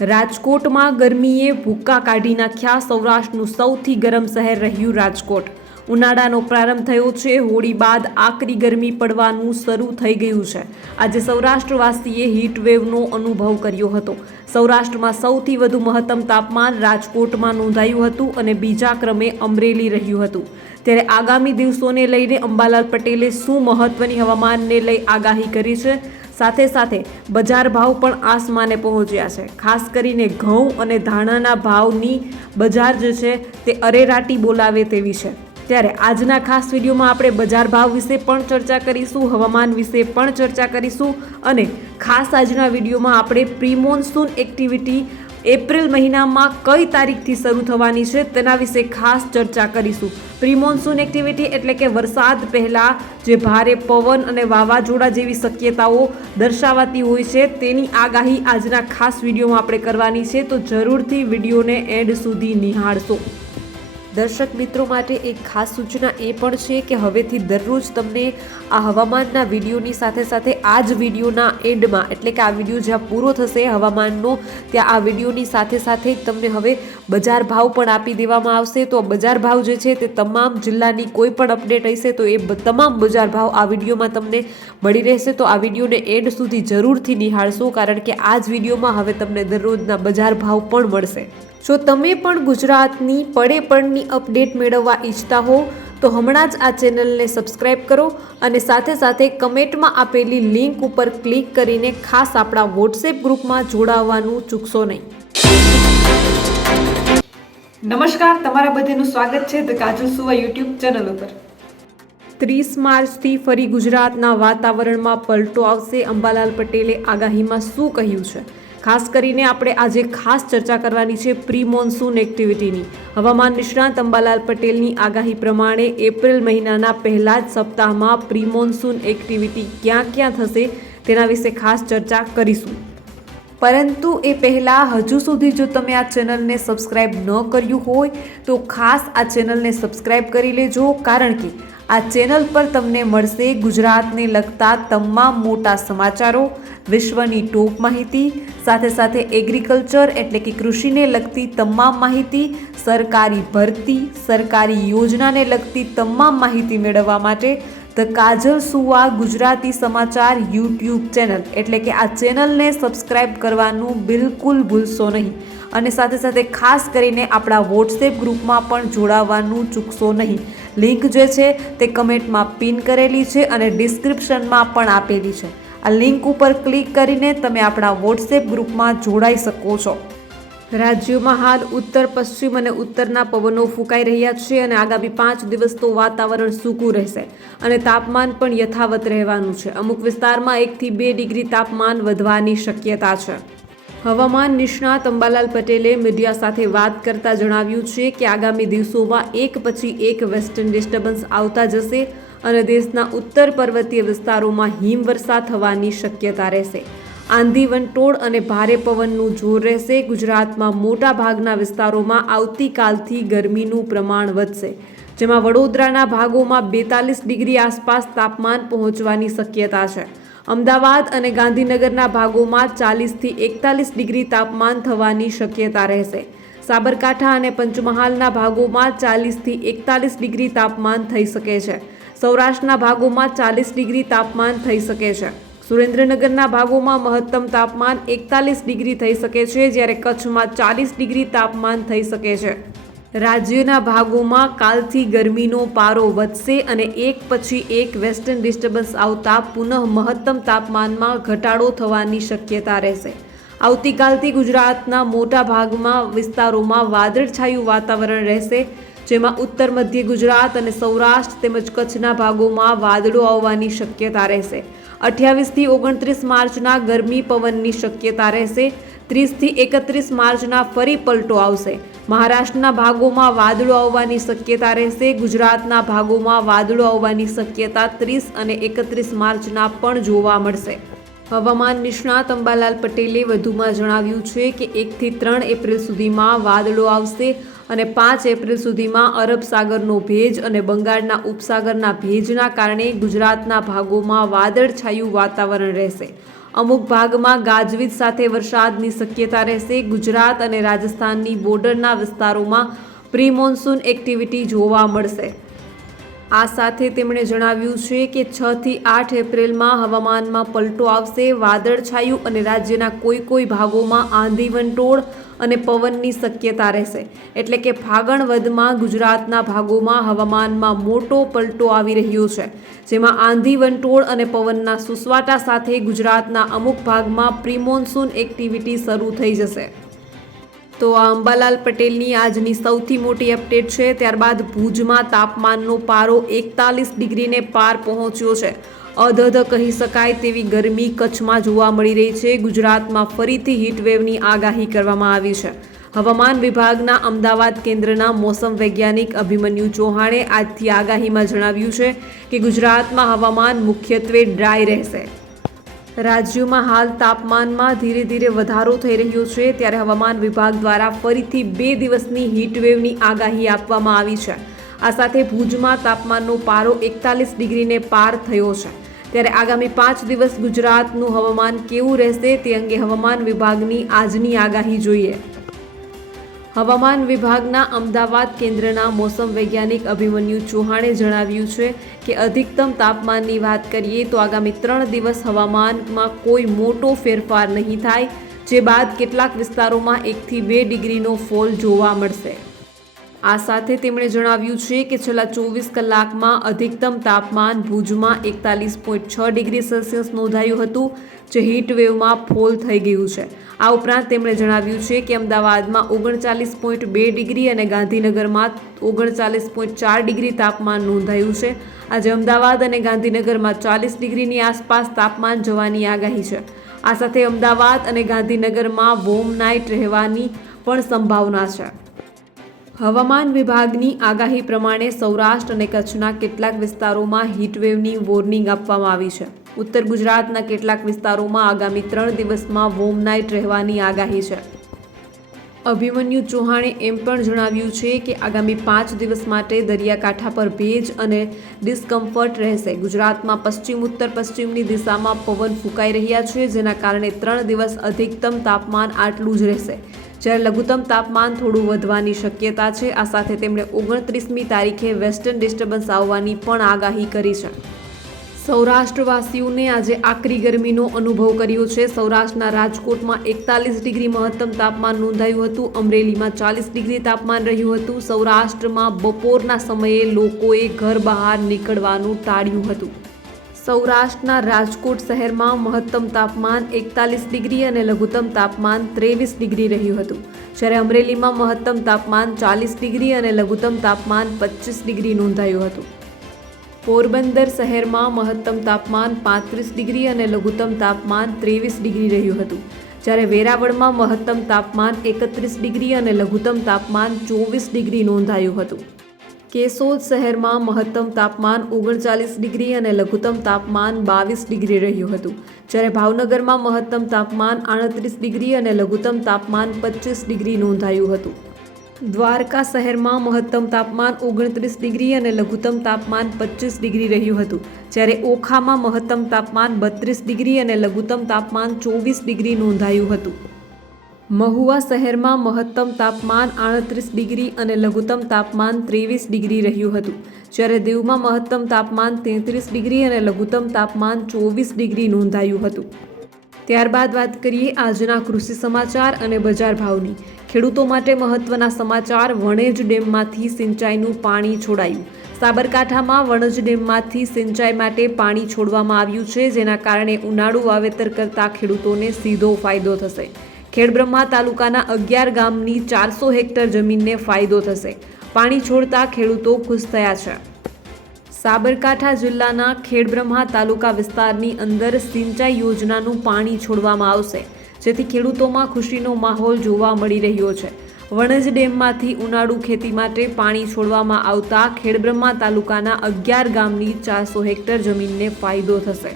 રાજકોટમાં ગરમીએ ભૂક્કા કાઢી નાખ્યા। સૌરાષ્ટ્રનું સૌથી ગરમ શહેર રહ્યું રાજકોટ। ઉનાળાનો પ્રારંભ થયો છે। હોળી બાદ આકરી ગરમી પડવાનું શરૂ થઈ ગયું છે। આજે સૌરાષ્ટ્રવાસીએ હીટવેવનો અનુભવ કર્યો હતો। સૌરાષ્ટ્રમાં સૌથી વધુ મહત્તમ તાપમાન રાજકોટમાં નોંધાયું હતું અને બીજા ક્રમે અમરેલી રહ્યું હતું। ત્યારે આગામી દિવસોને લઈને અંબાલાલ પટેલે શું મહત્વની હવામાનને લઈ આગાહી કરી છે? સાથે સાથે બજાર ભાવ પણ આસમાને પહોંચ્યા છે। ખાસ કરીને ઘઉં અને ધાણાના ભાવની બજાર જે છે તે અરેરાટી બોલાવે તેવી છે। ત્યારે આજના ખાસ વિડીયોમાં આપણે બજાર ભાવ વિશે પણ ચર્ચા કરીશું, હવામાન વિશે પણ ચર્ચા કરીશું અને ખાસ આજના વિડીયોમાં આપણે પ્રી મોન્સૂન એક્ટિવિટી એપ્રિલ મહિનામાં કઈ તારીખથી શરૂ થવાની છે તેના વિશે ખાસ ચર્ચા કરીશું। પ્રી મોન્સૂન એક્ટિવિટી એટલે કે વરસાદ પહેલાં જે ભારે પવન અને વાવાઝોડા જેવી શક્યતાઓ દર્શાવાતી હોય છે તેની આગાહી આજના ખાસ વિડીયોમાં આપણે કરવાની છે, તો જરૂરથી વિડીયોને એન્ડ સુધી નિહાળશો। દર્શક મિત્રો માટે એક ખાસ સૂચના એ પણ છે કે હવેથી દરરોજ તમને આ હવામાનના વિડીયોની સાથે સાથે આ જ વિડીયોના એન્ડમાં એટલે કે આ વિડીયો જ્યાં પૂરો થશે હવામાનનો ત્યાં આ વિડીયોની સાથે સાથે તમને હવે બજાર ભાવ પણ આપી દેવામાં આવશે। તો બજાર ભાવ જે છે તે તમામ જિલ્લાની કોઈ પણ અપડેટ હશે તો એ તમામ બજાર ભાવ આ વિડીયોમાં તમને મળી રહેશે। તો આ વિડીયોને એન્ડ સુધી જરૂરથી નિહાળશો કારણ કે આ જ વિડીયોમાં હવે તમને દરરોજના બજાર ભાવ પણ મળશે। જો તમે પણ ગુજરાતની પડે પડની અપડેટ મેળવવા ઈચ્છતા હો તો હમણાં જ આ ચેનલને સબસ્ક્રાઇબ કરો અને સાથે સાથે કમેન્ટમાં આપેલી લિંક ઉપર ક્લિક કરીને ખાસ આપણા વોટ્સએપ ગ્રુપમાં જોડાવવાનું ચૂકશો નહીં। નમસ્કાર, તમારા બધાનું સ્વાગત છે ધ કાજલ સુવા યુટ્યુબ ચેનલ ઉપર। 30 માર્ચથી ફરી ગુજરાતના વાતાવરણમાં પલટો આવશે। અંબાલાલ પટેલે આગાહીમાં શું કહ્યું છે? ખાસ કરીને આપણે આજે ખાસ ચર્ચા કરવાની છે પ્રી મોન્સૂન એક્ટિવિટીની। હવામાન નિષ્ણાત અંબાલાલ પટેલની આગાહી પ્રમાણે એપ્રિલ મહિનાના પહેલા જ સપ્તાહમાં પ્રી મોન્સૂન એક્ટિવિટી ક્યાં ક્યાં થશે તેના વિશે ખાસ ચર્ચા કરીશું। પરંતુ એ પહેલાં હજુ સુધી જો તમે આ ચેનલને સબસ્ક્રાઇબ ન કર્યું હોય તો ખાસ આ ચેનલને સબસ્ક્રાઇબ કરી લેજો કારણ કે આ ચેનલ પર તમને મળશે ગુજરાતને લગતા તમામ મોટા સમાચારો, વિશ્વની ટોપ માહિતી, સાથે સાથે એગ્રીકલ્ચર એટલે કે કૃષિને લગતી તમામ માહિતી, સરકારી ભરતી, સરકારી યોજનાને લગતી તમામ માહિતી મેળવવા માટે ધ કાજલ સુવા ગુજરાતી સમાચાર યુટ્યુબ ચેનલ એટલે કે આ ચેનલને સબસ્ક્રાઇબ કરવાનું બિલકુલ ભૂલશો નહીં અને સાથે સાથે ખાસ કરીને આપણા વોટ્સએપ ગ્રુપમાં પણ જોડાવાનું ચૂકશો નહીં। લિંક જે છે તે કમેન્ટમાં પિન કરેલી છે અને ડિસ્ક્રિપ્શનમાં પણ આપેલી છે। આ લિંક ઉપર ક્લિક કરીને તમે આપણા વોટ્સએપ ગ્રુપમાં જોડાઈ શકો છો। રાજ્યોમાં હાલ ઉત્તર પશ્ચિમ અને ઉત્તરના પવનો ફૂંકાઈ રહ્યા છે અને આગામી 5 દિવસ તો વાતાવરણ સૂકું રહેશે અને તાપમાન પણ યથાવત રહેવાનું છે। અમુક વિસ્તારમાં 1 થી 2 ડિગ્રી તાપમાન વધવાની શક્યતા છે। હવામાન નિષ્ણાત અંબાલાલ પટેલે મીડિયા સાથે વાત કરતા જણાવ્યું છે કે આગામી દિવસોમાં એક પછી એક વેસ્ટર્ન ડિસ્ટર્બન્સ આવતા જશે અને દેશના ઉત્તર પર્વતીય વિસ્તારોમાં હિમવર્ષા થવાની શક્યતા રહેશે। આંધી, વંટોળ અને ભારે પવનનું જોર રહેશે। ગુજરાતમાં મોટા ભાગના વિસ્તારોમાં આવતીકાલથી ગરમીનું પ્રમાણ વધશે, જેમાં વડોદરાના ભાગોમાં 42 ડિગ્રી આસપાસ તાપમાન પહોંચવાની શક્યતા છે। અમદાવાદ અને ગાંધીનગરના ભાગોમાં 40 થી 41 ડિગ્રી તાપમાન થવાની શક્યતા રહેશે। સાબરકાંઠા અને પંચમહાલના ભાગોમાં 40 થી 41 ડિગ્રી તાપમાન થઈ શકે છે। સૌરાષ્ટ્રના ભાગોમાં 40 ડિગ્રી તાપમાન થઈ શકે છે। સુરેન્દ્રનગરના ભાગોમાં મહત્તમ તાપમાન 41 ડિગ્રી થઈ શકે છે, જ્યારે કચ્છમાં 40 ડિગ્રી તાપમાન થઈ શકે છે। રાજ્યના ભાગોમાં કાલથી ગરમીનો પારો વધશે અને એક પછી એક વેસ્ટર્ન ડિસ્ટર્બન્સ આવતા પુનઃ મહત્તમ તાપમાનમાં ઘટાડો થવાની શક્યતા રહેશે। આવતીકાલથી ગુજરાતના મોટા ભાગમાં વિસ્તારોમાં વાદળછાયું વાતાવરણ રહેશે, જેમાં ઉત્તર મધ્ય ગુજરાત અને સૌરાષ્ટ્ર તેમજ કચ્છના ભાગોમાં વાદળો આવવાની શક્યતા રહેશે। 28 થી 29 માર્ચના ગરમી પવનની શક્યતા રહેશે। 30 થી 31 માર્ચના ફરી પલટો આવશે। મહારાષ્ટ્રના ભાગોમાં વાદળો આવવાની શક્યતા રહેશે। ગુજરાતના ભાગોમાં વાદળો આવવાની શક્યતા 30 અને 31 માર્ચના પણ જોવા મળશે। હવામાન નિષ્ણાત અંબાલાલ પટેલે વધુમાં જણાવ્યું છે કે 1 થી 3 એપ્રિલ સુધીમાં વાદળો આવશે અને 5 એપ્રિલ સુધીમાં અરબ સાગરનો ભેજ અને બંગાળના ઉપસાગરના ભેજના કારણે ગુજરાતના ભાગોમાં વાદળછાયું વાતાવરણ રહેશે। અમુક ભાગમાં ગાજવીજ સાથે વરસાદની શક્યતા રહેશે. ગુજરાત અને રાજસ્થાનની બોર્ડરના વિસ્તારોમાં પ્રી મોન્સૂન એક્ટિવિટી જોવા મળશે. આ સાથે તેમણે જણાવ્યું છે કે 6 થી 8 એપ્રિલમાં હવામાનમાં પલટો આવશે. વાદળછાયું અને રાજ્યના કોઈ ભાગોમાં આંધી વંટોળ અને પવનની શક્યતા રહેશે. એટલે કે ફાગણ વધમાં ગુજરાતના ભાગોમાં હવામાનમાં મોટો પલટો આવી રહ્યો છે, જેમાં આંધી વંટોળ અને પવનના સુસવાટા સાથે ગુજરાતના અમુક ભાગમાં પ્રી મોન્સૂન એક્ટિવિટી શરૂ થઈ જશે. તો આ અંબાલાલ પટેલની આજની સૌથી મોટી અપડેટ છે. ત્યારબાદ ભુજમાં તાપમાનનો પારો 41 ડિગ્રીને પાર પહોંચ્યો છે. અધધ કહી શકાય તેવી ગરમી કચ્છમાં જોવા મળી રહી છે. ગુજરાતમાં ફરીથી હીટવેવની આગાહી કરવામાં આવી છે. હવામાન વિભાગના અમદાવાદ કેન્દ્રના મોસમ વૈજ્ઞાનિક અભિમન્યુ ચૌહાણે આજથી આગાહીમાં જણાવ્યું છે કે ગુજરાતમાં હવામાન મુખ્યત્વે ડ્રાય રહેશે. રાજ્યોમાં હાલ તાપમાનમાં ધીરે ધીરે વધારો થઈ રહ્યો છે, ત્યારે હવામાન વિભાગ દ્વારા ફરીથી 2 દિવસની હીટવેવની આગાહી આપવામાં આવી છે. આ સાથે ભુજમાં તાપમાનનો પારો 41 ડિગ્રીને પાર થયો છે. ત્યારે આગામી 5 દિવસ ગુજરાતનું હવામાન કેવું રહેશે તે અંગે હવામાન વિભાગની આજની આગાહી જોઈએ. હવામાન વિભાગના અમદાવાદ કેન્દ્રના મોસમ વૈજ્ઞાનિક અભિમન્યુ ચૌહાણે જણાવ્યું છે કે અધિકતમ તાપમાનની વાત કરીએ તો આગામી 3 દિવસ હવામાનમાં કોઈ મોટો ફેરફાર નહીં થાય, જે બાદ કેટલાક વિસ્તારોમાં 1 થી 2 ડિગ્રીનો ફોલ જોવા મળશે. આ સાથે તેમણે જણાવ્યું છે કે છેલ્લા 24 કલાકમાં અધિકતમ તાપમાન ભુજમાં 41.6 ડિગ્રી સેલ્સિયસ નોંધાયું હતું, જે હીટવેવમાં ફોલ થઈ ગયું છે. આ ઉપરાંત તેમણે જણાવ્યું છે કે અમદાવાદમાં 39.2 ડિગ્રી અને ગાંધીનગરમાં 39.4 ડિગ્રી તાપમાન નોંધાયું છે. આજે અમદાવાદ અને ગાંધીનગરમાં 40 ડિગ્રીની આસપાસ તાપમાન જવાની આગાહી છે. આ સાથે અમદાવાદ અને ગાંધીનગરમાં વોર્મ નાઇટ રહેવાની પણ સંભાવના છે. હવામાન વિભાગની આગાહી પ્રમાણે સૌરાષ્ટ્ર અને કચ્છના કેટલાક વિસ્તારોમાં હીટવેવની વોર્નિંગ આપવામાં આવી છે. ઉત્તર ગુજરાતના કેટલાક વિસ્તારોમાં આગામી 3 દિવસમાં વોર્મ નાઇટ રહેવાની આગાહી છે. અભિમન્યુ ચૌહાણે એમ પણ જણાવ્યું છે કે આગામી 5 દિવસ માટે દરિયાકાંઠા પર ભેજ અને ડિસ્કમ્ફર્ટ રહેશે. ગુજરાતમાં પશ્ચિમ ઉત્તર પશ્ચિમની દિશામાં પવન ફૂંકાઈ રહ્યા છે, જેના કારણે 3 દિવસ અધિકતમ તાપમાન આટલું જ રહેશે, જ્યારે લઘુત્તમ તાપમાન થોડું વધવાની શક્યતા છે. આ સાથે તેમણે 29મી તારીખે વેસ્ટર્ન ડિસ્ટર્બન્સ આવવાની પણ આગાહી કરી છે. સૌરાષ્ટ્રવાસીઓને આજે આકરી ગરમીનો અનુભવ કર્યો છે. સૌરાષ્ટ્રના રાજકોટમાં 41 ડિગ્રી મહત્તમ તાપમાન નોંધાયું હતું. અમરેલીમાં 40 ડિગ્રી તાપમાન રહ્યું હતું. સૌરાષ્ટ્રમાં બપોરના સમયે લોકોએ ઘર બહાર નીકળવાનું ટાળ્યું હતું. સૌરાષ્ટ્રના રાજકોટ શહેરમાં મહત્તમ તાપમાન 41 ડિગ્રી અને લઘુત્તમ તાપમાન 23 ડિગ્રી રહ્યું હતું, જ્યારે અમરેલીમાં મહત્તમ તાપમાન 40 ડિગ્રી અને લઘુત્તમ તાપમાન 25 ડિગ્રી નોંધાયું હતું. પોરબંદર શહેરમાં મહત્તમ તાપમાન 35 ડિગ્રી અને લઘુત્તમ તાપમાન 23 ડિગ્રી રહ્યું હતું, જ્યારે વેરાવળમાં મહત્તમ તાપમાન 31 ડિગ્રી અને લઘુત્તમ તાપમાન 24 ડિગ્રી નોંધાયું હતું. કેશોદ શહેરમાં મહત્તમ તાપમાન 39 ડિગ્રી અને લઘુત્તમ તાપમાન 22 ડિગ્રી રહ્યું હતું, જ્યારે ભાવનગરમાં મહત્તમ તાપમાન 38 ડિગ્રી અને લઘુત્તમ તાપમાન 25 ડિગ્રી નોંધાયું હતું. દ્વારકા શહેરમાં મહત્તમ તાપમાન 29 ડિગ્રી અને લઘુત્તમ તાપમાન 25 ડિગ્રી રહ્યું હતું, જ્યારે ઓખામાં મહત્તમ તાપમાન 32 ડિગ્રી અને લઘુત્તમ તાપમાન 24 ડિગ્રી નોંધાયું હતું. મહુવા શહેરમાં મહત્તમ તાપમાન 38 ડિગ્રી અને લઘુત્તમ તાપમાન 23 ડિગ્રી રહ્યું હતું, જ્યારે દીવમાં મહત્તમ તાપમાન 33 ડિગ્રી અને લઘુત્તમ તાપમાન 24 ડિગ્રી નોંધાયું હતું. ત્યારબાદ વાત કરીએ આજના કૃષિ સમાચાર અને બજાર ભાવની. ખેડૂતો માટે મહત્વના સમાચાર. વણેજ ડેમમાંથી સિંચાઈનું પાણી છોડાયું. સાબરકાંઠામાં વણજ ડેમમાંથી સિંચાઈ માટે પાણી છોડવામાં આવ્યું છે, જેના કારણે ઉનાળુ વાવેતર કરતા ખેડૂતોને સીધો ફાયદો થશે. ખેડબ્રહ્મા તાલુકાના 11 ગામની 400 હેક્ટર જમીનને ફાયદો થશે. પાણી છોડતા ખેડૂતો ખુશ થયા છે. સાબરકાંઠા જિલ્લાના ખેડબ્રહ્મા તાલુકા વિસ્તારની અંદર સિંચાઈ યોજનાનું પાણી છોડવામાં આવશે, જેથી ખેડૂતોમાં ખુશીનો માહોલ જોવા મળી રહ્યો છે. વણજ ડેમમાંથી ઉનાળુ ખેતી માટે પાણી છોડવામાં આવતા ખેડબ્રહ્મા તાલુકાના 11 ગામની 400 હેક્ટર જમીનને ફાયદો થશે.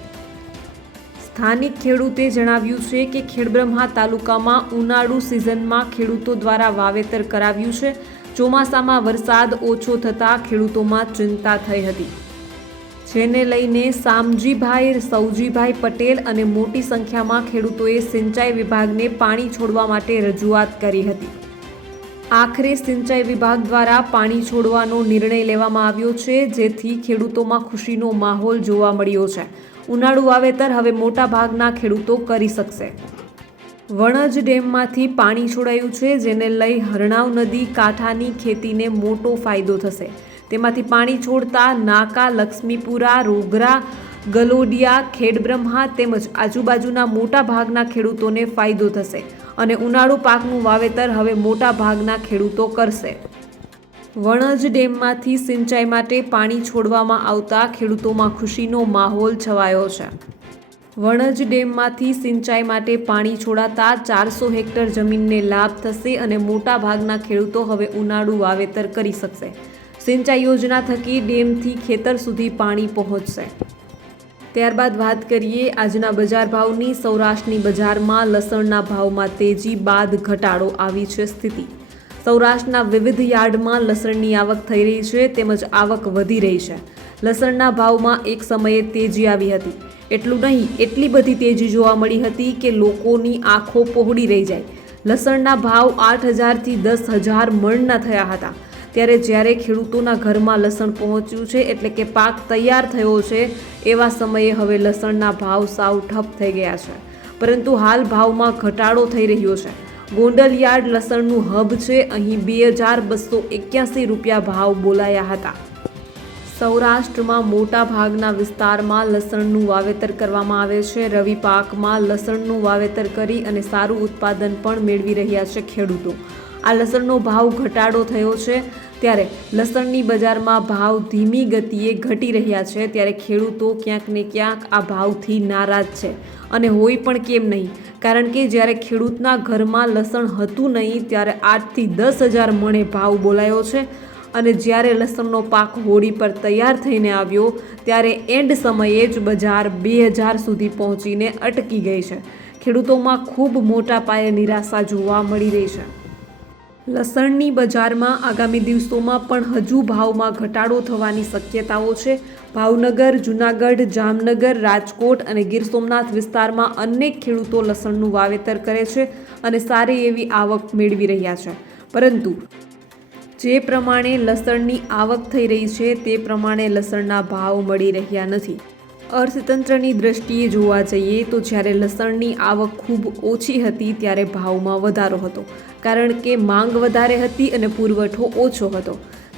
સ્થાનિક ખેડૂતે જણાવ્યું છે કે ખેડબ્રહ્મા તાલુકામાં ઉનાળુ સિઝનમાં ખેડૂતો દ્વારા વાવેતર કરાવ્યું છે. ચોમાસામાં વરસાદ ઓછો થતાં ખેડૂતોમાં ચિંતા થઈ હતી. જેને લઈને શામજીભાઈ સૌજીભાઈ પટેલ અને મોટી સંખ્યામાં ખેડૂતોએ સિંચાઈ વિભાગને પાણી છોડવા માટે રજૂઆત કરી હતી. આખરે સિંચાઈ વિભાગ દ્વારા પાણી છોડવાનો નિર્ણય લેવામાં આવ્યો છે, જેથી ખેડૂતોમાં ખુશીનો માહોલ જોવા મળ્યો છે. ઉનાળુ વાવેતર હવે મોટા ભાગના ખેડૂતો કરી શકશે. વણજ ડેમમાંથી પાણી છોડાયું છે, જેને લઈ હરણાવ નદી કાંઠાની ખેતીને મોટો ફાયદો થશે. તેમાંથી પાણી છોડતા નાકા, લક્ષ્મીપુરા, રોગરા, ગલોડિયા, ખેડબ્રહ્મા તેમજ આજુબાજુના મોટા ભાગના ખેડૂતોને ફાયદો થશે અને ઉનાળુ પાકનું વાવેતર હવે મોટા ભાગના ખેડૂતો કરશે. વણજ ડેમમાંથી સિંચાઈ માટે પાણી છોડવામાં આવતા ખેડૂતોમાં ખુશીનો માહોલ છવાયો છે. વણજ ડેમમાંથી સિંચાઈ માટે પાણી છોડાતા 400 હેક્ટર જમીનને લાભ થશે અને મોટા ભાગના ખેડૂતો હવે ઉનાળુ વાવેતર કરી શકશે. સિંચાઈ યોજના થકી ડેમથી ખેતર સુધી પાણી પહોંચશે. ત્યારબાદ વાત કરીએ આજના બજાર ભાવની. સૌરાષ્ટ્રની બજારમાં લસણના ભાવમાં તેજી બાદ ઘટાડો આવી છે સ્થિતિ. સૌરાષ્ટ્રના વિવિધ યાર્ડમાં લસણની આવક થઈ રહી છે તેમજ આવક વધી રહી છે. લસણના ભાવમાં એક સમયે તેજી આવી હતી. એટલું નહીં, એટલી બધી તેજી જોવા મળી હતી કે લોકોની આંખો પહોળી રહી જાય. લસણના ભાવ 8,000થી 10,000 મણના થયા હતા. ત્યારે જ્યારે ખેડૂતોના ઘરમાં લસણ પહોંચ્યું છે, એટલે કે પાક તૈયાર થયો છે, એવા સમયે હવે લસણના ભાવ સાવ ઠપ થઈ ગયા છે. પરંતુ હાલ ભાવમાં ઘટાડો થઈ રહ્યો છે. ગોંડલ યાર્ડ લસણનું હબ છે. અહીં 2,281 રૂપિયા ભાવ બોલાયા હતા. સૌરાષ્ટ્રમાં મોટા ભાગના વિસ્તારમાં લસણનું વાવેતર કરવામાં આવે છે. રવિ પાકમાં લસણનું વાવેતર કરી અને સારું ઉત્પાદન પણ મેળવી રહ્યા છે ખેડૂતો. આ લસણનો ભાવ ઘટાડો થયો છે, ત્યારે લસણની બજારમાં ભાવ ધીમી ગતિએ ઘટી રહ્યા છે. ત્યારે ખેડૂતો ક્યાંક ને ક્યાંક આ ભાવથી નારાજ છે અને હોય પણ કેમ નહીં, કારણ કે જ્યારે ખેડૂતના ઘરમાં લસણ હતું નહીં ત્યારે 8,000થી 10,000 મણે ભાવ બોલાયો છે અને જ્યારે લસણનો પાક હોળી પર તૈયાર થઈને આવ્યો ત્યારે એન્ડ સમયે જ બજાર 2,000 સુધી પહોંચીને અટકી ગઈ છે. ખેડૂતોમાં ખૂબ મોટા પાયે નિરાશા જોવા મળી રહી છે. લસણની બજારમાં આગામી દિવસોમાં પણ હજુ ભાવમાં ઘટાડો થવાની શક્યતાઓ છે. ભાવનગર, જૂનાગઢ, જામનગર, રાજકોટ અને ગીર સોમનાથ વિસ્તારમાં અનેક ખેડૂતો લસણનું વાવેતર કરે છે અને સારી એવી આવક મેળવી રહ્યા છે. પરંતુ જે પ્રમાણે લસણની આવક થઈ રહી છે તે પ્રમાણે લસણના ભાવ મળી રહ્યા નથી. અર્થતંત્રની દ્રષ્ટિએ જોવા જઈએ તો જ્યારે લસણની આવક ખૂબ ઓછી હતી ત્યારે ભાવમાં વધારો હતો, કારણ કે માંગ વધારે હતી અને પુરવઠો ઓછો હતો.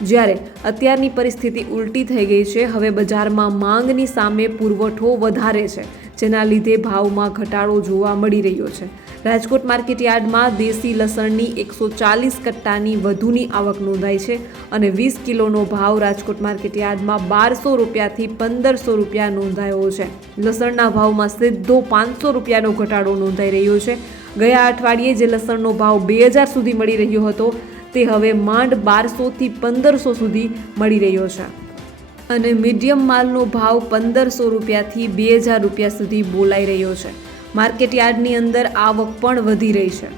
જ્યારે અત્યારની પરિસ્થિતિ ઉલટી થઈ ગઈ છે. હવે બજારમાં માંગની સામે પુરવઠો વધારે છે, જેના લીધે ભાવમાં ઘટાડો જોવા મળી રહ્યો છે. રાજકોટ માર્કેટ યાર્ડમાં દેશી લસણની 140 કટ્ટાની વધુની આવક નોંધાઈ છે અને 20 કિલોનો ભાવ રાજકોટ માર્કેટ યાર્ડમાં 1,200 રૂપિયાથી 1,500 રૂપિયા નોંધાયો છે. લસણના ભાવમાં સીધો 500 રૂપિયાનો ઘટાડો નોંધાઈ રહ્યો છે. ગયા અઠવાડિયે જે લસણનો ભાવ 2,000 સુધી મળી રહ્યો હતો તે હવે માંડ 1,200થી 1,500 સુધી મળી રહ્યો છે અને મીડિયમ માલનો ભાવ 1,500 રૂપિયાથી 2,000 રૂપિયા સુધી બોલાઈ રહ્યો છે. માર્કેટ યાર્ડની અંદર આવક પણ વધી રહી છે.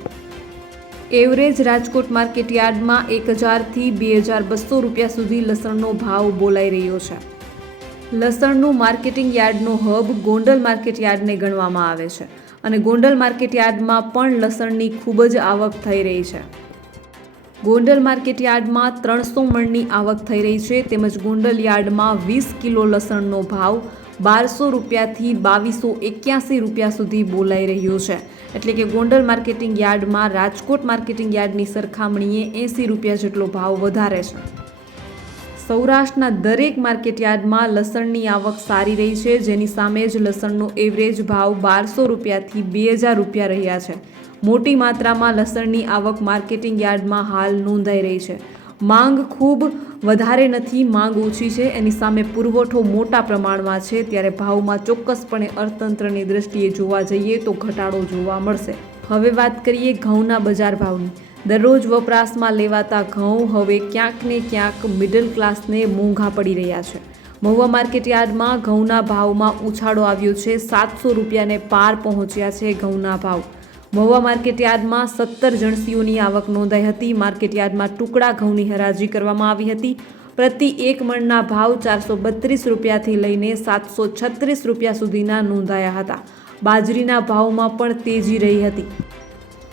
એવરેજ રાજકોટ માર્કેટ યાર્ડમાં 1,000થી 2,200 રૂપિયા સુધી લસણનો ભાવ બોલાઈ રહ્યો છે. લસણનું માર્કેટિંગ યાર્ડનો હબ ગોંડલ માર્કેટ યાર્ડને ગણવામાં આવે છે અને ગોંડલ માર્કેટ યાર્ડમાં પણ લસણની ખૂબ જ આવક થઈ રહી છે. ગોંડલ માર્કેટ યાર્ડમાં 300 મણની આવક થઈ રહી છે. તેમજ ગોંડલ યાર્ડમાં 20 કિલો લસણનો ભાવ 1,200 રૂપિયાથી 2,281 રૂપિયા સુધી બોલાઈ રહ્યો છે. એટલે કે ગોંડલ માર્કેટિંગ યાર્ડમાં રાજકોટ માર્કેટિંગ યાર્ડની સરખામણીએ 80 રૂપિયા જેટલો ભાવ વધારે છે. સૌરાષ્ટ્રના દરેક માર્કેટ યાર્ડમાં લસણની આવક સારી રહી છે, જેની સામે જ લસણનો એવરેજ ભાવ 1,200 રૂપિયાથી 2,000 રૂપિયા રહ્યા છે. મોટી માત્રામાં લસણની આવક માર્કેટિંગ યાર્ડમાં હાલ નોંધાઈ રહી છે. માંગ ખૂબ વધારે નથી, માંગ ઓછી છે, એની સામે પુરવઠો મોટા પ્રમાણમાં છે. ત્યારે ભાવમાં ચોક્કસપણે અર્થતંત્રની દ્રષ્ટિએ જોવા જઈએ તો ઘટાડો જોવા મળશે. હવે વાત કરીએ ઘઉંના બજાર ભાવની. દરરોજ વપરાશમાં લેવાતા ઘઉં હવે ક્યાંક ને ક્યાંક મિડલ ક્લાસને મોંઘા પડી રહ્યા છે. મહુવા માર્કેટ યાર્ડમાં ઘઉંના ભાવમાં ઉછાળો આવ્યો છે. 700 રૂપિયાને પાર પહોંચ્યા છે ઘઉંના ભાવ. મહુવા માર્કેટ યાર્ડમાં 17 જણસીઓની આવક નોંધાઈ હતી. માર્કેટ યાર્ડમાં ટુકડા ઘઉંની હરાજી કરવામાં આવી હતી. પ્રતિ એક મણના ભાવ 432 રૂપિયાથી લઈને 736 રૂપિયા સુધીના નોંધાયા હતા. બાજરીના ભાવમાં પણ તેજી રહી હતી.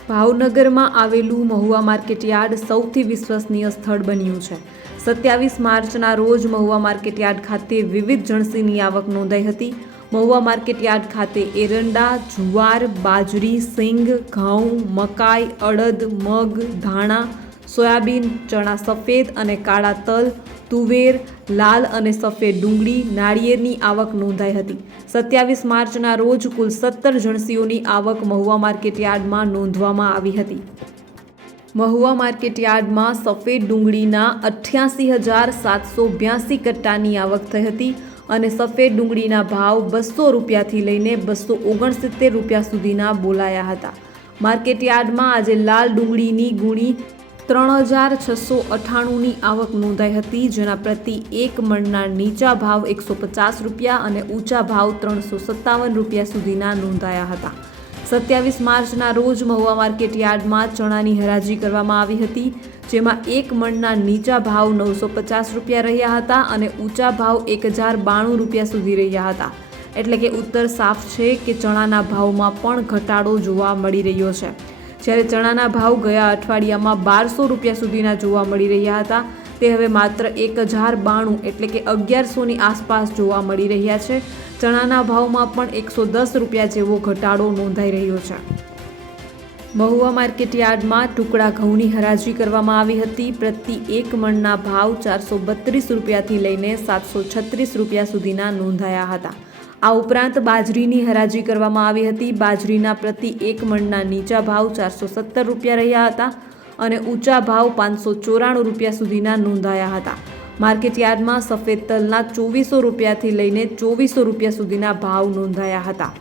ભાવનગરમાં આવેલું મહુવા માર્કેટયાર્ડ સૌથી વિશ્વસનીય સ્થળ બન્યું છે. 27 માર્ચના રોજ મહુવા માર્કેટયાર્ડ ખાતે વિવિધ જણસીની આવક નોંધાઈ હતી. મહુવા માર્કેટયાર્ડ ખાતે એરંડા, જુવાર, બાજરી, સિંગ, ઘઉં, મકાઈ, અડદ, મગ, ધાણા, સોયાબીન, ચણા સફેદ અને કાળા તલ, તુવેર, લાલ અને સફેદ ડુંગળી, નાળિયેરની આવક નોંધાઈ હતી. 27 માર્ચના રોજ કુલ 17 જણસીઓની આવક મહુવા માર્કેટયાર્ડમાં નોંધવામાં આવી હતી. મહુવા માર્કેટયાર્ડમાં સફેદ ડુંગળીના 88,782 કટ્ટાની આવક થઈ હતી અને સફેદ ડુંગળીના ભાવ 200 રૂપિયાથી લઈને 269 રૂપિયા સુધીના બોલાયા હતા. માર્કેટયાર્ડમાં આજે લાલ ડુંગળીની ગુણી 3,698ની આવક નોંધાઈ હતી, જેના પ્રતિ એક મણના નીચા ભાવ 150 રૂપિયા અને ઊંચા ભાવ 357 રૂપિયા સુધીના નોંધાયા હતા. 27 માર્ચના રોજ મહુવા માર્કેટયાર્ડમાં ચણાની હરાજી કરવામાં આવી હતી, જેમાં એક મણના નીચા ભાવ 950 રૂપિયા રહ્યા હતા અને ઊંચા ભાવ 1,092 રૂપિયા સુધી રહ્યા હતા. એટલે કે ઉત્તર સાફ છે કે ચણાના ભાવમાં પણ ઘટાડો જોવા મળી રહ્યો છે. જ્યારે ચણાના ભાવ ગયા અઠવાડિયામાં 1200 રૂપિયા સુધીના જોવા મળી રહ્યા હતા, તે હવે માત્ર 1,092 એટલે કે 1100ની આસપાસ જોવા મળી રહ્યા છે. ચણાના ભાવમાં પણ 110 રૂપિયા જેવો ઘટાડો નોંધાઈ રહ્યો છે. મહુવા માર્કેટયાર્ડમાં ટુકડા ઘઉંની હરાજી કરવામાં આવી હતી. પ્રતિ એક મણના ભાવ 432 રૂપિયાથી લઈને 736 રૂપિયા સુધીના નોંધાયા હતા. આ ઉપરાંત બાજરીની હરાજી કરવામાં આવી હતી. બાજરીના પ્રતિ એક મણના નીચા ભાવ 417 રૂપિયા રહ્યા હતા અને ઊંચા ભાવ 594 રૂપિયા સુધીના નોંધાયા હતા. માર્કેટયાર્ડમાં સફેદ તલના 2400 રૂપિયાથી લઈને 2400 રૂપિયા સુધીના ભાવ નોંધાયા હતા.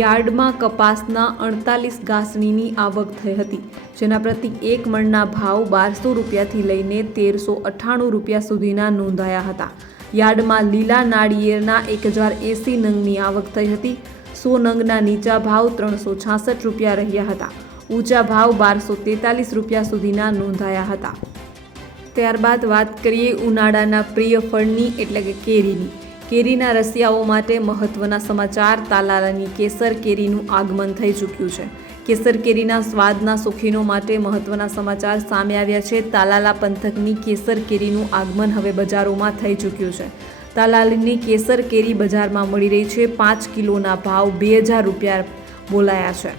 યાર્ડમાં કપાસના 48 ગાસડીની આવક થઈ હતી, જેના પ્રતિ એક મણના ભાવ 1200 રૂપિયાથી લઈને 1398 રૂપિયા સુધીના નોંધાયા હતા. યાર્ડમાં લીલા નાળિયેરના 1080 નંગની આવક થઈ હતી. 100 નંગના નીચા ભાવ 366 રૂપિયા રહ્યા હતા. ઊંચા ભાવ 1243 રૂપિયા સુધીના નોંધાયા હતા. ત્યારબાદ વાત કરીએ ઉનાળાના પ્રિય ફળની એટલે કે કેરીની. કેરીના રસિયાઓ માટે મહત્વના સમાચાર. તાલાલાની કેસર કેરીનું આગમન થઈ ચૂક્યું છે. કેસર કેરીના સ્વાદના શોખીનો માટે મહત્વના સમાચાર સામે આવ્યા છે. તાલાલા પંથકની કેસર કેરીનું આગમન હવે બજારોમાં થઈ ચૂક્યું છે. તાલાલાની કેસર કેરી બજારમાં મળી રહી છે. 5 કિલોના ભાવ 2,000 રૂપિયા બોલાયા છે.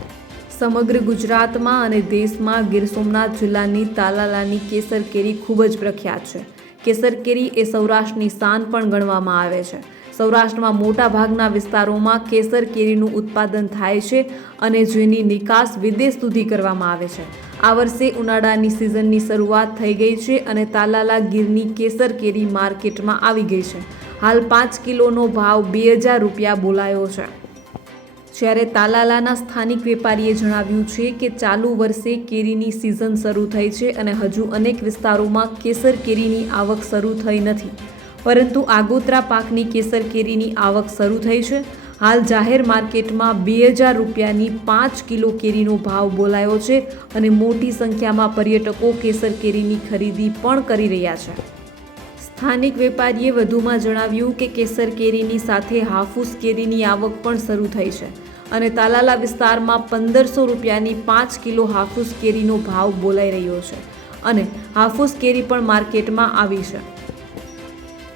સમગ્ર ગુજરાતમાં અને દેશમાં ગીર સોમનાથ જિલ્લાની તાલાલાની કેસર કેરી ખૂબ જ પ્રખ્યાત છે. કેસર કેરી એ સૌરાષ્ટ્રની શાન પણ ગણવામાં આવે છે. સૌરાષ્ટ્રમાં મોટા ભાગના વિસ્તારોમાં કેસર કેરીનું ઉત્પાદન થાય છે અને જેની નિકાસ વિદેશ સુધી કરવામાં આવે છે. આ વર્ષે ઉનાળાની સિઝનની શરૂઆત થઈ ગઈ છે અને તાલાલા ગીરની કેસર કેરી માર્કેટમાં આવી ગઈ છે. હાલ 5 કિલોનો ભાવ 2,000 રૂપિયા બોલાયો છે. જ્યારે તાલાલાના સ્થાનિક વેપારીએ જણાવ્યું છે કે ચાલુ વર્ષે કેરીની સિઝન શરૂ થઈ છે અને હજુ અનેક વિસ્તારોમાં કેસર કેરીની આવક શરૂ થઈ નથી, પરંતુ આગોતરા પાકની કેસર કેરીની આવક શરૂ થઈ છે. હાલ જાહેર માર્કેટમાં 2,000 રૂપિયાની 5 કિલો કેરીનો ભાવ બોલાયો છે અને મોટી સંખ્યામાં પર્યટકો કેસર કેરીની ખરીદી પણ કરી રહ્યા છે. સ્થાનિક વેપારીએ વધુમાં જણાવ્યું કે કેસર કેરીની સાથે હાફૂસ કેરીની આવક પણ શરૂ થઈ છે અને તાલાલા વિસ્તારમાં 1,500 રૂપિયાની 5 કિલો હાફૂસ કેરીનો ભાવ બોલાઈ રહ્યો છે અને હાફૂસ કેરી પણ માર્કેટમાં આવી છે.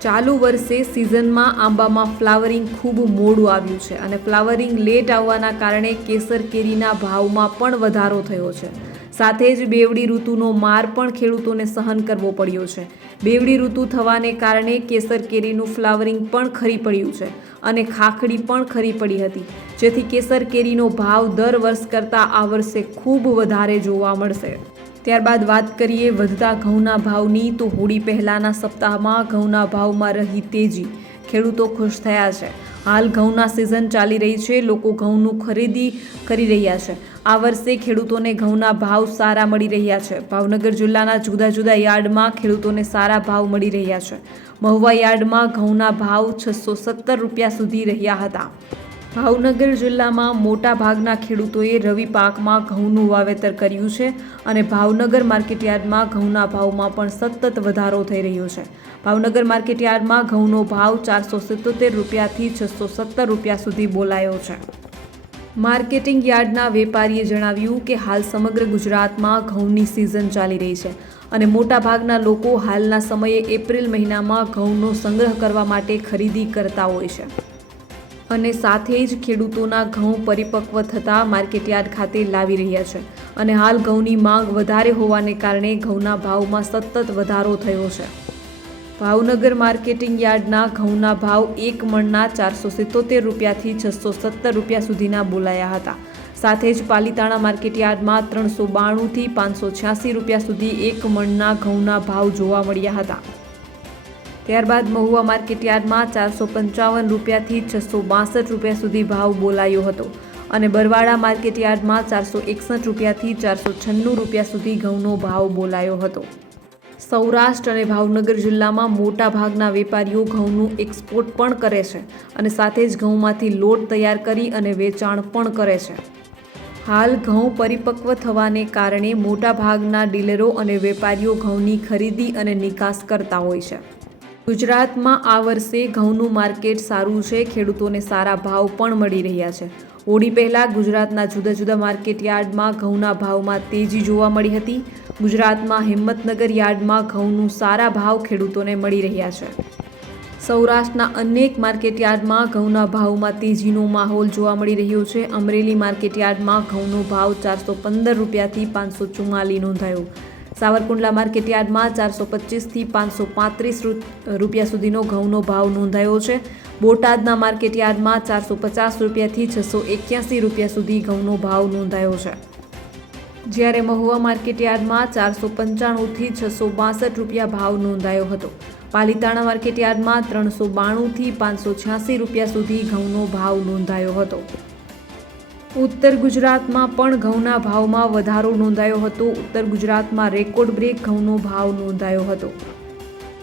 ચાલુ વર્ષે સિઝનમાં આંબામાં ફ્લાવરિંગ ખૂબ મોડું આવ્યું છે અને ફ્લાવરિંગ લેટ આવવાના કારણે કેસર કેરીના ભાવમાં પણ વધારો થયો છે. સાથે જ બેવડી ઋતુનો માર પણ ખેડૂતોને સહન કરવો પડ્યો છે. બેવડી ઋતુ થવાને કારણે કેસર કેરીનું ફ્લાવરિંગ પણ ખરી પડ્યું છે અને ખાખડી પણ ખરી પડી હતી, જેથી કેસર કેરીનો ભાવ દર વર્ષ કરતાં આ વર્ષે ખૂબ વધારે જોવા મળશે. ત્યારબાદ વાત કરીએ વધતા ઘઉંના ભાવની. તો હોળી પહેલાંના સપ્તાહમાં ઘઉંના ભાવમાં રહી તેજી. ખેડૂતો ખુશ થયા છે. હાલ ઘઉંના સિઝન ચાલી રહી છે. લોકો ઘઉંનું ખરીદી કરી રહ્યા છે. આ વર્ષે ખેડૂતોને ઘઉંના ભાવ સારા મળી રહ્યા છે. ભાવનગર જિલ્લાના જુદા જુદા યાર્ડમાં ખેડૂતોને સારા ભાવ મળી રહ્યા છે. મહુવા યાર્ડમાં ઘઉંના ભાવ 670 રૂપિયા સુધી રહ્યા હતા. ભાવનગર જિલ્લામાં મોટા ભાગના ખેડૂતોએ રવિ પાકમાં ઘઉંનું વાવેતર કર્યું છે અને ભાવનગર માર્કેટયાર્ડમાં ઘઉંના ભાવમાં પણ સતત વધારો થઈ રહ્યો છે. ભાવનગર માર્કેટયાર્ડમાં ઘઉંનો ભાવ 477 રૂપિયાથી 617 રૂપિયા સુધી બોલાયો છે. માર્કેટિંગ યાર્ડના વેપારીએ જણાવ્યું કે હાલ સમગ્ર ગુજરાતમાં ઘઉંની સિઝન ચાલી રહી છે અને મોટાભાગના લોકો હાલના સમયે એપ્રિલ મહિનામાં ઘઉંનો સંગ્રહ કરવા માટે ખરીદી કરતા હોય છે અને સાથે જ ખેડૂતોના ઘઉં પરિપક્વ થતાં માર્કેટયાર્ડ ખાતે લાવી રહ્યા છે અને હાલ ઘઉંની માંગ વધારે હોવાને કારણે ઘઉંના ભાવમાં સતત વધારો થયો છે. ભાવનગર માર્કેટિંગ યાર્ડના ઘઉંના ભાવ એક મણના 477 રૂપિયાથી 617 રૂપિયા સુધીના બોલાયા હતા. સાથે જ પાલીતાણા માર્કેટયાર્ડમાં 392થી 586 રૂપિયા સુધી એક મણના ઘઉંના ભાવ જોવા મળ્યા હતા. ત્યારબાદ મહુવા માર્કેટયાર્ડમાં 455 રૂપિયાથી 662 રૂપિયા સુધી ભાવ બોલાયો હતો અને બરવાડા માર્કેટયાર્ડમાં 461 રૂપિયાથી 496 રૂપિયા સુધી ઘઉંનો ભાવ બોલાયો હતો. સૌરાષ્ટ્ર અને ભાવનગર જિલ્લામાં મોટા ભાગના વેપારીઓ ઘઉંનું એક્સપોર્ટ પણ કરે છે અને સાથે જ ઘઉંમાંથી લોટ તૈયાર કરી અને વેચાણ પણ કરે છે. હાલ ઘઉં પરિપક્વ થવાને કારણે મોટા ભાગના ડીલરો અને વેપારીઓ ઘઉંની ખરીદી અને નિકાસ કરતા હોય છે. ગુજરાતમાં આ વર્ષે ઘઉંનું માર્કેટ સારું છે. ખેડૂતોને સારા ભાવ પણ મળી રહ્યા છે. હોળી પહેલાં ગુજરાતના જુદા જુદા માર્કેટ યાર્ડમાં ઘઉંના ભાવમાં તેજી જોવા મળી હતી. ગુજરાતમાં હિંમતનગર યાર્ડમાં ઘઉંનું સારા ભાવ ખેડૂતોને મળી રહ્યા છે. સૌરાષ્ટ્રના અનેક માર્કેટ યાર્ડમાં ઘઉંના ભાવમાં તેજીનો માહોલ જોવા મળી રહ્યો છે. અમરેલી માર્કેટ યાર્ડમાં ઘઉંનો ભાવ 415 રૂપિયાથી 544 નોંધાયો. સાવરકુંડલા માર્કેટયાર્ડમાં 425થી 535 રૂપિયા સુધીનો ઘઉંનો ભાવ નોંધાયો છે. બોટાદના માર્કેટયાર્ડમાં 450 રૂપિયાથી 681 રૂપિયા સુધી ઘઉંનો ભાવ નોંધાયો છે. જ્યારે મહુવા માર્કેટયાર્ડમાં 495થી 662 રૂપિયા ભાવ નોંધાયો હતો. પાલીતાણા માર્કેટયાર્ડમાં 392થી 586 રૂપિયા સુધી ઘઉંનો ભાવ નોંધાયો હતો. ઉત્તર ગુજરાતમાં પણ ઘઉંના ભાવમાં વધારો નોંધાયો હતો. ઉત્તર ગુજરાતમાં રેકોર્ડ બ્રેક ઘઉંનો ભાવ નોંધાયો હતો.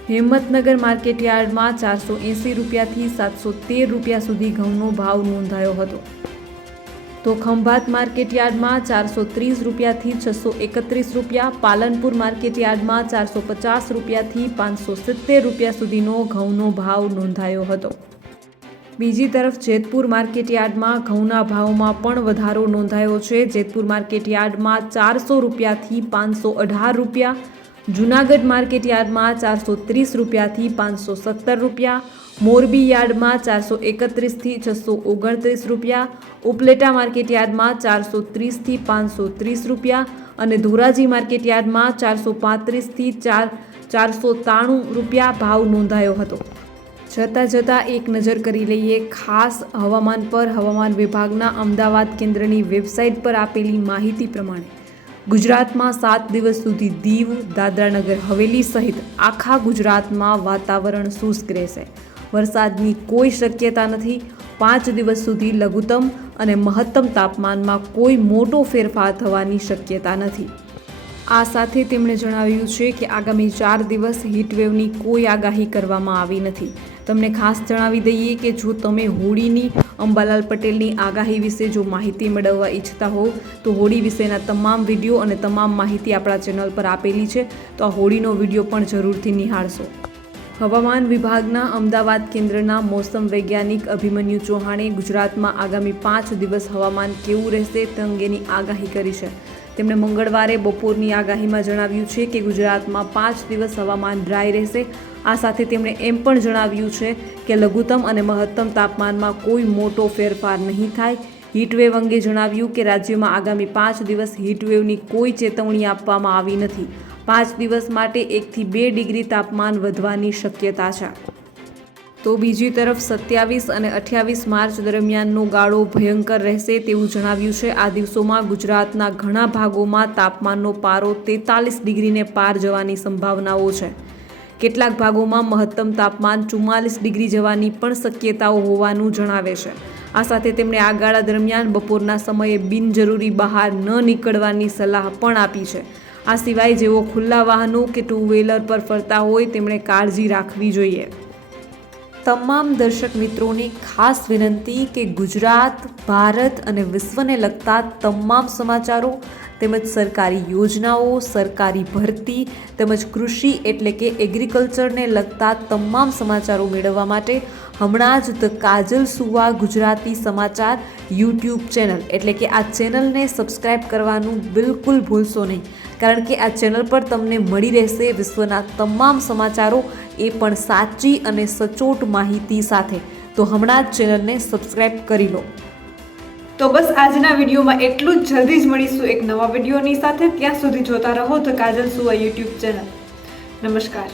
હિંમતનગર માર્કેટયાર્ડમાં 480 રૂપિયાથી 713 રૂપિયા સુધી ઘઉંનો ભાવ નોંધાયો હતો. તો ખંભાત માર્કેટયાર્ડમાં 430 રૂપિયાથી 631 રૂપિયા, પાલનપુર માર્કેટયાર્ડમાં 450 રૂપિયાથી 570 રૂપિયા સુધીનો ઘઉંનો ભાવ નોંધાયો હતો. બીજી તરફ જેતપુર માર્કેટયાર્ડમાં ઘઉંના ભાવમાં પણ વધારો નોંધાયો છે. જેતપુર માર્કેટયાર્ડમાં 400 રૂપિયાથી 518 રૂપિયા, જૂનાગઢ માર્કેટયાર્ડમાં 430 રૂપિયાથી 517 રૂપિયા, મોરબી યાર્ડમાં 431થી 629 રૂપિયા, ઉપલેટા માર્કેટયાર્ડમાં 430થી 530 રૂપિયા અને ધોરાજી માર્કેટયાર્ડમાં 435થી 493 રૂપિયા ભાવ નોંધાયો હતો. જતાં એક નજર કરી લઈએ ખાસ હવામાન પર. હવામાન વિભાગના અમદાવાદ કેન્દ્રની વેબસાઇટ પર આપેલી માહિતી પ્રમાણે ગુજરાતમાં 7 દિવસ સુધી દીવ, દાદરાનગર હવેલી સહિત આખા ગુજરાતમાં વાતાવરણ શુષ્ક રહેશે. વરસાદની કોઈ શક્યતા નથી. 5 દિવસ સુધી લઘુત્તમ અને મહત્તમ તાપમાનમાં કોઈ મોટો ફેરફાર થવાની શક્યતા નથી. આ સાથે તેમણે જણાવ્યું છે કે આગામી 4 દિવસ હીટવેવની કોઈ આગાહી કરવામાં આવી નથી. તમને ખાસ જણાવી દઈએ કે જો તમે હોળીની અંબાલાલ પટેલની આગાહી વિશે જો માહિતી મેળવવા ઈચ્છતા હો તો હોળી વિશેના તમામ વિડીયો અને તમામ માહિતી આપણા ચેનલ પર આપેલી છે. તો આ હોળીનો વિડીયો પણ જરૂરથી નિહાળશો. હવામાન વિભાગના અમદાવાદ કેન્દ્રના મોસમ વૈજ્ઞાનિક અભિમન્યુ ચૌહાણે ગુજરાતમાં આગામી 5 દિવસ હવામાન કેવું રહેશે તે અંગેની આગાહી કરી છે. તેમણે મંગળવારે બપોરની આગાહીમાં જણાવ્યું છે કે ગુજરાતમાં 5 દિવસ હવામાન ડ્રાય રહેશે. આ સાથે તેમણે એમ પણ જણાવ્યું છે કે લઘુત્તમ અને મહત્તમ તાપમાનમાં કોઈ મોટો ફેરફાર નહીં થાય. હીટવેવ અંગે જણાવ્યું કે રાજ્યમાં આગામી 5 દિવસ હીટવેવની કોઈ ચેતવણી આપવામાં આવી નથી. 5 દિવસ માટે 1 થી 2 ડિગ્રી તાપમાન વધવાની શક્યતા છે. તો બીજી તરફ 27 અને 28 માર્ચ દરમિયાનનો ગાળો ભયંકર રહેશે તેવું જણાવ્યું છે. આ દિવસોમાં ગુજરાતના ઘણા ભાગોમાં તાપમાનનો પારો 43 ડિગ્રીને પાર જવાની સંભાવનાઓ છે. કેટલાક ભાગોમાં મહત્તમ તાપમાન 44 ડિગ્રી જવાની પણ શક્યતાઓ હોવાનું જણાવે છે. આ સાથે તેમણે આ ગાળા દરમિયાન બપોરના સમયે બિનજરૂરી બહાર ન નીકળવાની સલાહ પણ આપી છે. આ સિવાય જેઓ ખુલ્લા વાહનો કે ટુ વ્હીલર પર ફરતા હોય તેમણે કાળજી રાખવી જોઈએ. તમામ દર્શક મિત્રોને ખાસ વિનંતી કે ગુજરાત, ભારત અને વિશ્વને લગતા તમામ સમાચારો તેમજ સરકારી યોજનાઓ, સરકારી ભરતી તેમજ કૃષિ એટલે કે એગ્રીકલ્ચરને લગતા તમામ સમાચારો મેળવવા માટે હમણાં જ ધ કાજલ સુવા ગુજરાતી સમાચાર યુટ્યુબ ચેનલ એટલે કે આ ચેનલને સબસ્ક્રાઈબ કરવાનું બિલકુલ ભૂલશો નહીં, કારણ કે આ ચેનલ પર તમને મળી રહેશે વિશ્વના તમામ સમાચારો, એ પણ સાચી અને સચોટ માહિતી સાથે. તો હમણાં જ ચેનલને સબસ્ક્રાઈબ કરી લો. તો બસ આજના વિડીયોમાં એટલું જ. જલ્દી જ મળીશું એક નવા વિડીયોની સાથે. ત્યાં સુધી જોતા રહો ધ કાજલ સુવા યુટ્યુબ ચેનલ. નમસ્કાર.